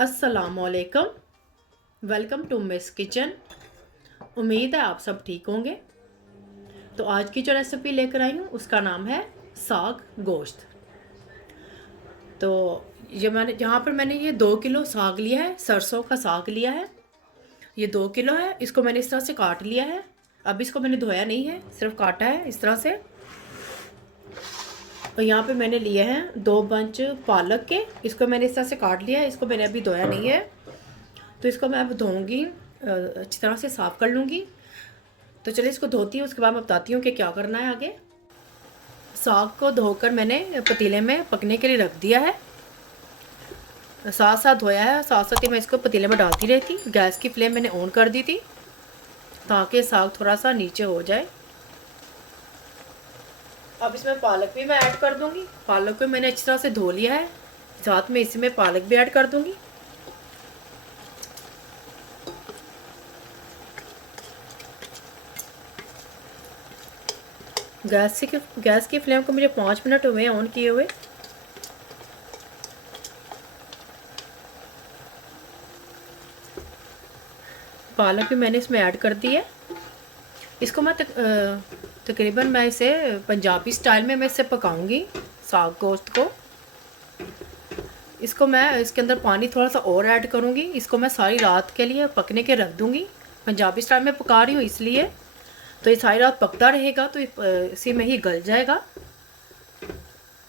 अस्सलामुअलैकुम। Welcome to Miss Kitchen. उम्मीद है आप सब ठीक होंगे। तो आज की जो रेसिपी लेकर आई हूँ उसका नाम है साग गोश्त। तो यहाँ पर मैंने ये 2 किलो साग लिया है, सरसों का साग लिया है। ये 2 किलो है। इसको मैंने इस तरह से काट लिया है। अब इसको मैंने धोया नहीं है, सिर्फ काटा है इस तरह से। और यहाँ पे मैंने लिए हैं 2 बंच पालक के। इसको मैंने इस तरह से काट लिया है। इसको मैंने अभी धोया नहीं है, तो इसको मैं अब धोऊंगी, अच्छी तरह से साफ़ कर लूँगी। तो चलिए इसको धोती हूँ, उसके बाद मैं बताती हूँ कि क्या करना है आगे। साग को धोकर मैंने पतीले में पकने के लिए रख दिया है। साथ साथ धोया है, साथ साथ ही मैं इसको पतीले में डालती रहती। गैस की फ्लेम मैंने ऑन कर दी थी ताकि साग थोड़ा सा नीचे हो जाए। अब इसमें पालक भी मैं ऐड कर दूँगी। पालक को मैंने अच्छी तरह से धो लिया है, साथ में इसमें पालक भी ऐड कर दूँगी। गैस की फ्लेम को मुझे 5 मिनट हुए ऑन किए हुए। पालक भी मैंने इसमें ऐड कर दी है। इसको मैं तकरीबन मैं इसे पंजाबी स्टाइल में मैं इसे पकाऊंगी, साग गोश्त को। इसको मैं इसके अंदर पानी थोड़ा सा और ऐड करूंगी। इसको मैं सारी रात के लिए पकने के रख दूंगी। पंजाबी स्टाइल में पका रही हूँ इसलिए, तो ये सारी रात पकता रहेगा तो इसी में ही गल जाएगा।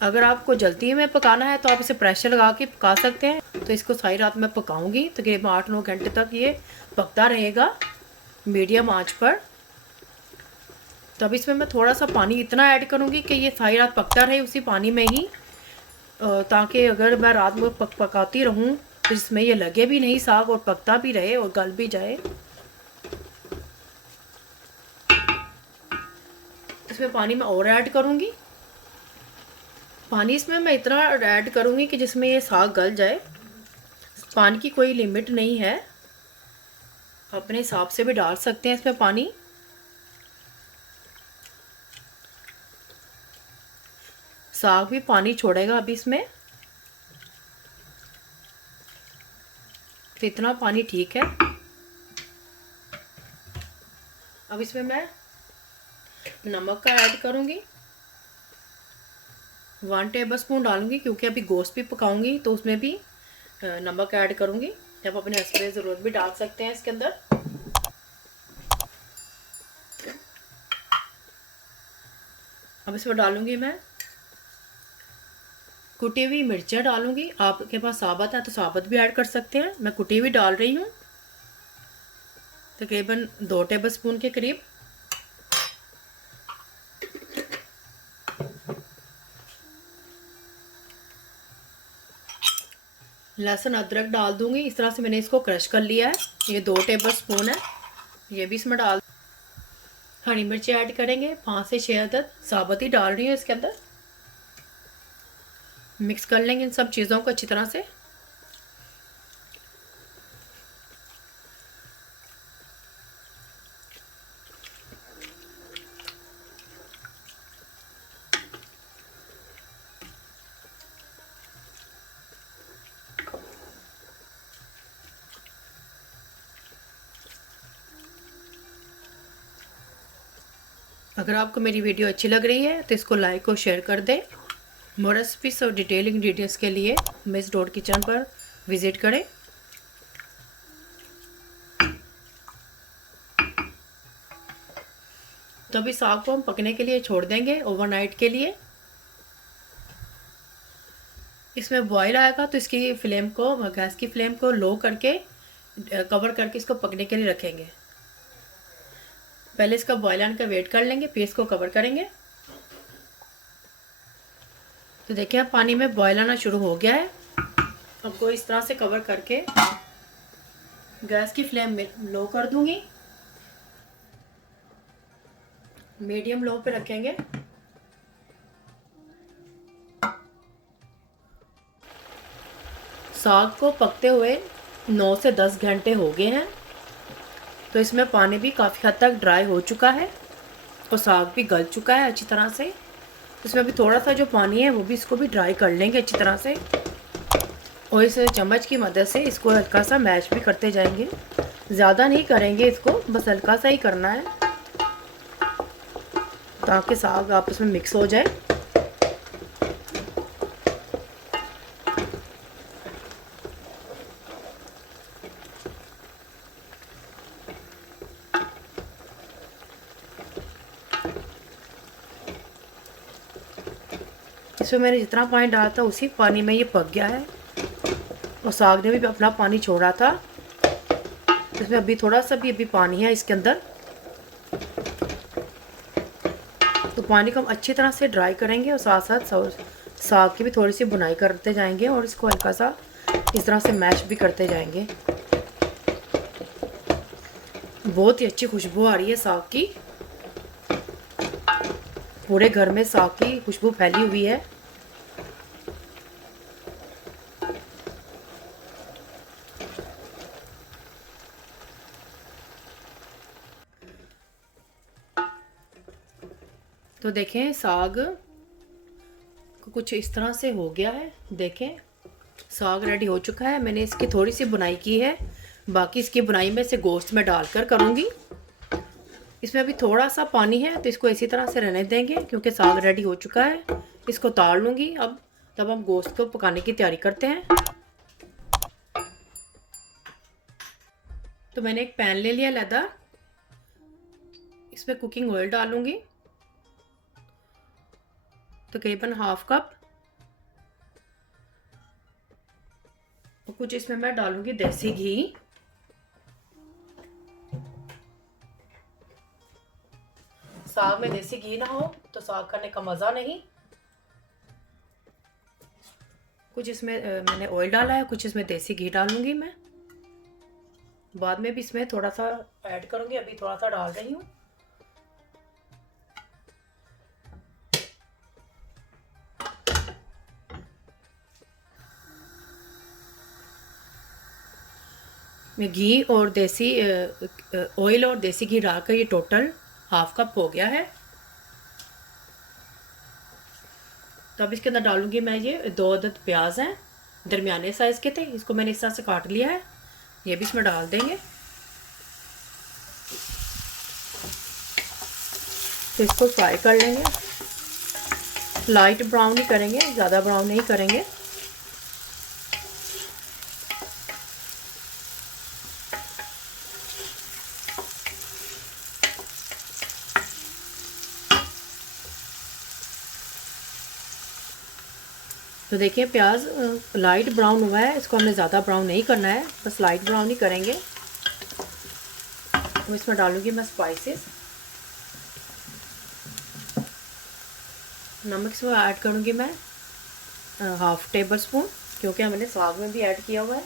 अगर आपको जल्दी में पकाना है तो आप इसे प्रेशर लगा के पका सकते हैं। तो इसको सारी रात मैं पकाऊंगी, तकरीबन 8-9 घंटे तक ये पकता रहेगा मीडियम आंच पर। तब इसमें मैं थोड़ा सा पानी इतना ऐड करूंगी कि ये सारी रात पकता रहे उसी पानी में ही, ताकि अगर मैं रात में पकाती रहूं तो इसमें ये लगे भी नहीं साग और पकता भी रहे और गल भी जाए। इसमें पानी मैं और ऐड करूंगी। पानी इसमें मैं इतना ऐड करूंगी कि जिसमें ये साग गल जाए। पानी की कोई लिमिट नहीं है, अपने हिसाब से भी डाल सकते हैं इसमें पानी। साग भी पानी छोड़ेगा अभी इसमें, तो इतना पानी ठीक है। अब इसमें मैं नमक का ऐड करूंगी, 1 टेबल स्पून डालूंगी, क्योंकि अभी गोश्त भी पकाऊंगी तो उसमें भी नमक ऐड करूंगी। जब अपने हस्बे ज़रूरत भी डाल सकते हैं इसके अंदर। अब इसमें डालूंगी मैं कुटी हुई मिर्चें डालूंगी। आपके पास साबुत है तो साबुत भी ऐड कर सकते हैं, मैं कुटी हुई डाल रही हूँ, तकरीबन 2 टेबल स्पून के करीब। लहसुन अदरक डाल दूंगी। इस तरह से मैंने इसको क्रश कर लिया है, ये 2 टेबल स्पून है, ये भी इसमें डाल। हरी मिर्ची ऐड करेंगे, 5 से 6 अदद साबुत ही डाल रही हूँ इसके अंदर। मिक्स कर लेंगे इन सब चीज़ों को अच्छी तरह से। अगर आपको मेरी वीडियो अच्छी लग रही है तो इसको लाइक और शेयर कर दें। मोर रेसिपीज और डिटेल इंग्रेडिएंट्स के लिए मिस डॉट किचन पर विज़िट करें। तो अभी साग को हम पकने के लिए छोड़ देंगे ओवरनाइट के लिए। इसमें बॉईल आएगा तो इसकी फ्लेम को, गैस की फ्लेम को लो करके कवर करके इसको पकने के लिए रखेंगे। पहले इसका बॉईल आने का वेट कर लेंगे, फिर इसको कवर करेंगे। तो देखिए अब पानी में बॉईल आना शुरू हो गया है। आपको इस तरह से कवर करके गैस की फ्लेम में लो कर दूंगी, मीडियम लो पे रखेंगे। साग को पकते हुए 9 से 10 घंटे हो गए हैं, तो इसमें पानी भी काफ़ी हद तक ड्राई हो चुका है और साग भी गल चुका है अच्छी तरह से। इसमें भी थोड़ा सा जो पानी है वो भी इसको भी ड्राई कर लेंगे अच्छी तरह से। और इस चम्मच की मदद से इसको हल्का सा मैश भी करते जाएंगे। ज़्यादा नहीं करेंगे इसको, बस हल्का सा ही करना है ताकि साग आपस में मिक्स हो जाए। इसमें मैंने जितना पानी डाला था उसी पानी में ये पक गया है और साग ने भी अपना पानी छोड़ा था। इसमें अभी थोड़ा सा भी अभी पानी है इसके अंदर, तो पानी को हम अच्छी तरह से ड्राई करेंगे और साथ साथ साग की भी थोड़ी सी बुनाई करते जाएंगे और इसको हल्का सा इस तरह से मैश भी करते जाएंगे। बहुत ही अच्छी खुशबू आ रही है साग की, पूरे घर में साग की खुशबू फैली हुई है। तो देखें साग कुछ इस तरह से हो गया है। देखें साग रेडी हो चुका है। मैंने इसकी थोड़ी सी बुनाई की है, बाकी इसकी बुनाई में से गोश्त में डालकर करूँगी। इसमें अभी थोड़ा सा पानी है तो इसको इसी तरह से रहने देंगे क्योंकि साग रेडी हो चुका है। इसको उतार लूँगी अब, तब हम गोश्त को पकाने की तैयारी करते हैं। तो मैंने एक पैन ले लिया लैदा, इसमें कुकिंग ऑयल डालूँगी तकरीबन हाफ कप, और कुछ इसमें मैं डालूंगी देसी घी। साग में देसी घी ना हो तो साग खाने का मज़ा नहीं। कुछ इसमें मैंने ऑयल डाला है, कुछ इसमें देसी घी डालूंगी मैं। बाद में भी इसमें थोड़ा सा ऐड करूंगी, अभी थोड़ा सा डाल रही हूँ। मैं घी और देसी ऑयल और देसी घी डालकर ये टोटल हाफ कप हो गया है। तो अब इसके अंदर डालूंगी मैं ये 2 अदद प्याज हैं, दरमियाने साइज़ के थे, इसको मैंने इस तरह से काट लिया है, ये भी इसमें डाल देंगे। तो इसको फ्राई कर लेंगे, लाइट ब्राउन ही करेंगे, ज़्यादा ब्राउन नहीं करेंगे। तो देखिए प्याज लाइट ब्राउन हुआ है, इसको हमने ज़्यादा ब्राउन नहीं करना है, बस लाइट ब्राउन ही करेंगे। तो इसमें डालूंगी मैं स्पाइसेस, नमक इसमें ऐड करूंगी मैं हाफ टेबल स्पून, क्योंकि हमने साग में भी ऐड किया हुआ है।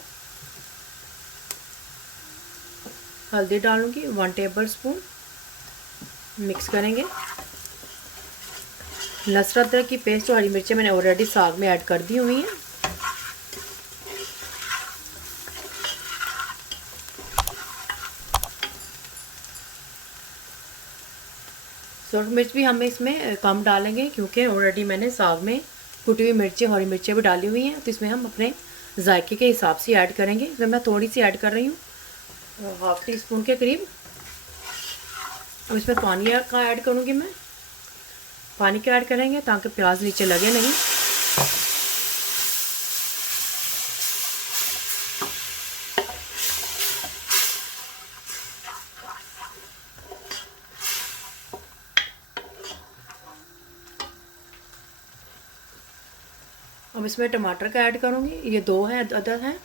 हल्दी डालूंगी 1 टेबल स्पून, मिक्स करेंगे। लहसुन अदरक की पेस्ट और हरी मिर्चें मैंने ऑलरेडी साग में ऐड कर दी हुई हैं। सूरज मिर्च भी हम इसमें कम डालेंगे क्योंकि ऑलरेडी मैंने साग में कुटी हुई मिर्चें हरी मिर्चें भी डाली हुई हैं, तो इसमें हम अपने जायके के हिसाब से ऐड करेंगे। इसमें मैं थोड़ी सी ऐड कर रही हूँ, हाफ टी स्पून के करीब। अब इसमें पानी का ऐड करूँगी मैं, पानी का ऐड करेंगे ताकि प्याज नीचे लगे नहीं। अब इसमें टमाटर का ऐड करूँगी, ये 2 हैं अदद हैं,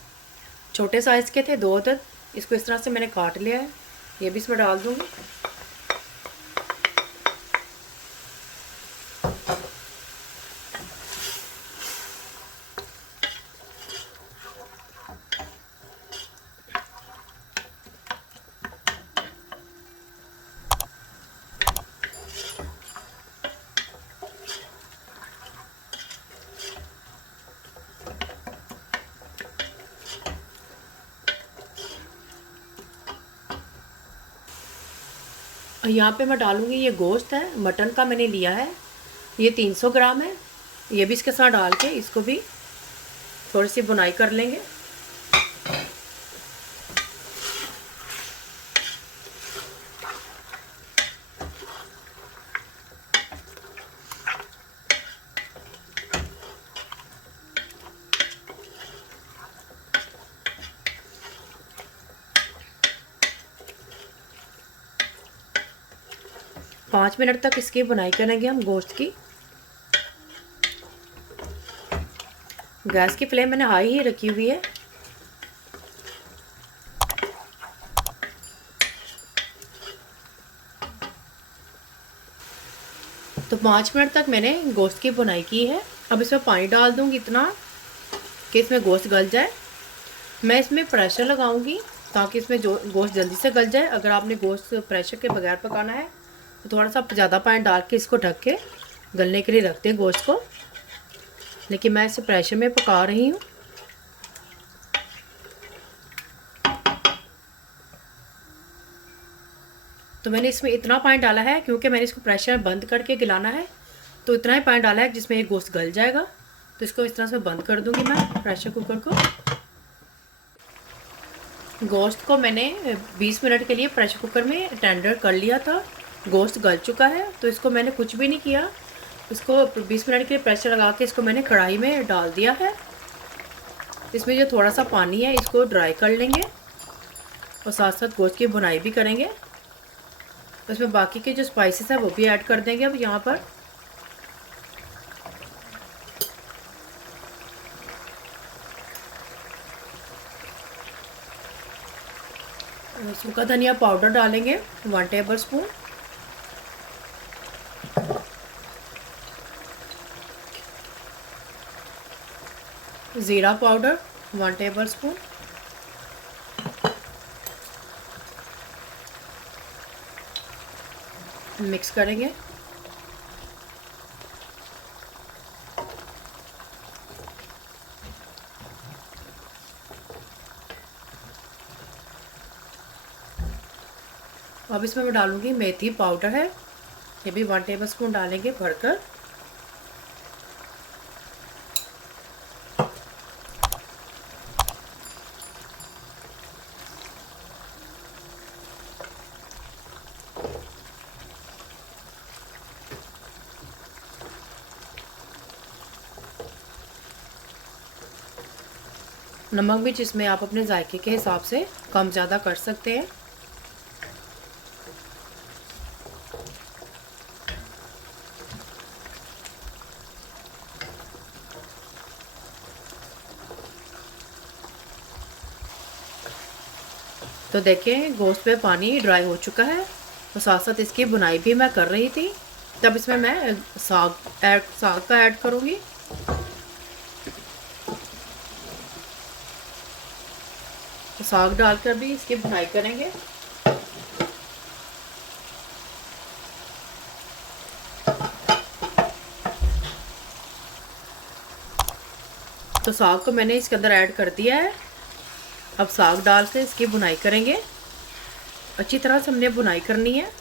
छोटे साइज़ के थे 2 अदद, इसको इस तरह से मैंने काट लिया है, ये भी इसमें डाल दूँगी। यहाँ पे मैं डालूँगी, ये गोश्त है मटन का मैंने लिया है, ये 300 ग्राम है, ये भी इसके साथ डाल के इसको भी थोड़ी सी बुनाई कर लेंगे। पाँच मिनट तक इसकी बुनाई करेंगे हम गोश्त की। गैस की फ्लेम मैंने हाई ही रखी हुई है। तो 5 मिनट तक मैंने गोश्त की बुनाई की है। अब इसमें पानी डाल दूँगी इतना कि इसमें गोश्त गल जाए। मैं इसमें प्रेशर लगाऊंगी ताकि इसमें जो गोश्त जल्दी से गल जाए। अगर आपने गोश्त प्रेशर के बगैर पकाना है तो थोड़ा सा ज़्यादा पानी डाल के इसको ढक के गलने के लिए रखते हैं गोश्त को, लेकिन मैं इसे प्रेशर में पका रही हूँ। तो मैंने इसमें इतना पानी डाला है क्योंकि मैंने इसको प्रेशर बंद करके गिलाना है, तो इतना ही पानी डाला है जिसमें ये गोश्त गल जाएगा। तो इसको इस तरह से बंद कर दूँगी मैं प्रेशर कुकर को। गोश्त को मैंने 20 मिनट के लिए प्रेशर कुकर में टेंडर कर लिया था। गोश्त गल चुका है, तो इसको मैंने कुछ भी नहीं किया। इसको 20 मिनट के लिए प्रेशर लगा के इसको मैंने कढ़ाई में डाल दिया है। इसमें जो थोड़ा सा पानी है इसको ड्राई कर लेंगे और साथ साथ गोश्त की बुनाई भी करेंगे। तो इसमें बाकी के जो स्पाइसेस है वो भी ऐड कर देंगे अब यहाँ पर। सूखा धनिया पाउडर डालेंगे 1 टेबल स्पून। ज़ीरा पाउडर 1 टेबल स्पून। मिक्स करेंगे। अब इसमें मैं डालूंगी मेथी पाउडर है, ये भी 1 टेबल स्पून डालेंगे भरकर। नमक भी जिसमें आप अपने जायके के हिसाब से कम ज़्यादा कर सकते हैं। तो देखिए गोश्त पे पानी ड्राई हो चुका है और साथ साथ इसकी बुनाई भी मैं कर रही थी। तब इसमें मैं साग का ऐड करूँगी। तो साग डालकर भी इसकी बुनाई करेंगे। तो साग को मैंने इसके अंदर ऐड कर दिया है। अब साग डाल के इसकी बुनाई करेंगे। अच्छी तरह से हमने बुनाई करनी है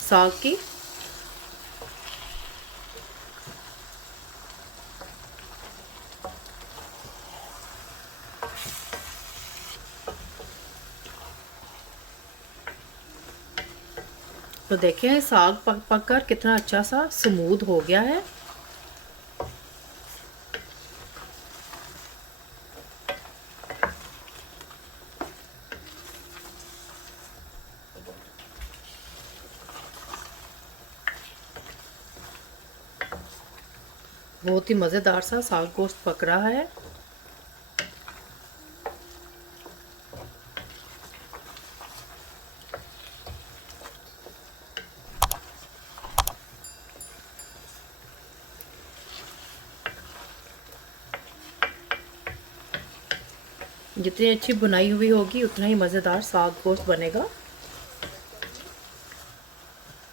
साग की। तो देखें साग पक पक कर कितना अच्छा सा स्मूथ हो गया है। बहुत ही मज़ेदार सा साग गोश्त पक रहा है। जितनी अच्छी बुनाई हुई होगी उतना ही मज़ेदार साग गोश्त बनेगा।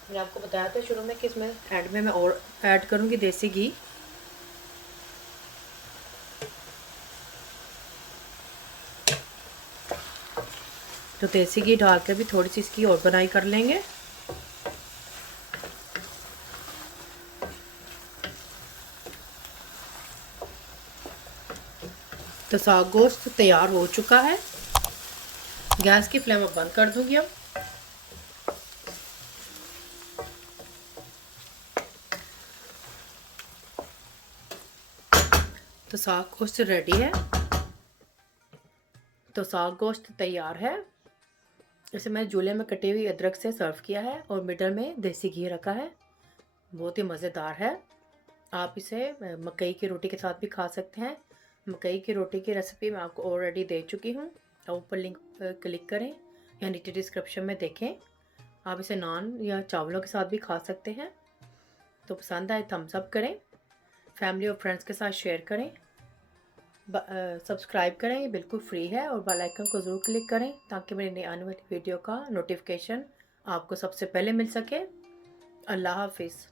मैंने आपको बताया था शुरू में कि इसमें एंड में मैं और ऐड करूँगी देसी घी। तो देसी घी डाल के भी थोड़ी सी इसकी और बुनाई कर लेंगे। तो साग गोश्त तैयार हो चुका है। गैस की फ्लेम अब बंद कर दूंगी अब। तो साग गोश्त रेडी है। तो साग गोश्त तैयार है। इसे मैंने जूले में कटी हुई अदरक से सर्व किया है और मिडल में देसी घी रखा है। बहुत ही मज़ेदार है। आप इसे मकई की रोटी के साथ भी खा सकते हैं। मकई की रोटी की रेसिपी मैं आपको ऑलरेडी दे चुकी हूँ। आप ऊपर लिंक पर क्लिक करें या नीचे डिस्क्रिप्शन में देखें। आप इसे नान या चावलों के साथ भी खा सकते हैं। तो पसंद आए थम्स अप करें, फैमिली और फ्रेंड्स के साथ शेयर करें, सब्सक्राइब करें, ये बिल्कुल फ्री है, और बेल आइकन को ज़रूर क्लिक करें ताकि मेरी नई आने वाली वीडियो का नोटिफिकेशन आपको सबसे पहले मिल सके। अल्लाह हाफिज़।